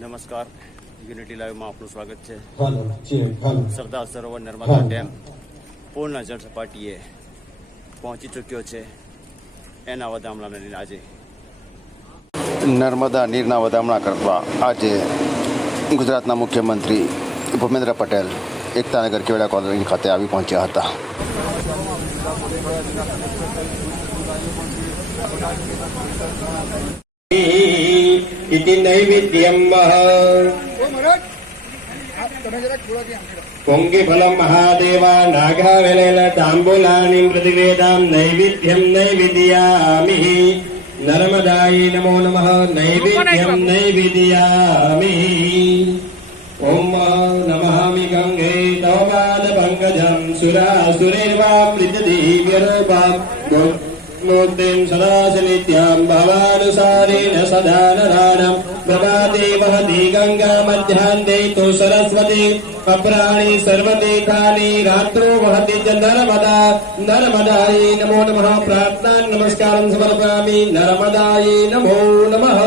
નમસ્કાર યુનિટી લાઈવમાં આપનું સ્વાગત છે hello check hello Sardar Sarovar Narmada dam પૂર્ણ જળ સપાટીએ પહોંચી ચૂક્યો છે એના વધામણાને લઈને આજે નર્મદા નીરના વધામણા કરવા આજે ગુજરાતના મુખ્યમંત્રી ભૂપેન્દ્ર પટેલ એકતાનગર કેવડા કોલોની ખાતે આવી પહોંચ્યા હતા इति नैवेद्यम् फलम महादेवा नागावेलेन ताम्बूलानि प्रतिवेदाम् नैवेद्यम् नैवेद्यामि। नर्मदाई नमो नमः नैवेद्यम् नैवेद्यामि। ॐ नमामि गंगे तव पाद पादपङ्कजम् सुरा सुरेर्वा प्रीति सुरैर्वा रूपा మూర్తిం సదాశనిత్యాం భవానుసారేణ సదా నరాణం ప్రభాతే వహతి గంగా మధ్యాంతే తు సరస్వతి అప్రాణి సర్వతీర్థాని రాత్రో వహతి చ నర్మదా నర్మదాయే నమో నమః ప్రార్థనా నమస్కారం సమర్పయామి నర్మదాయే నమో నమః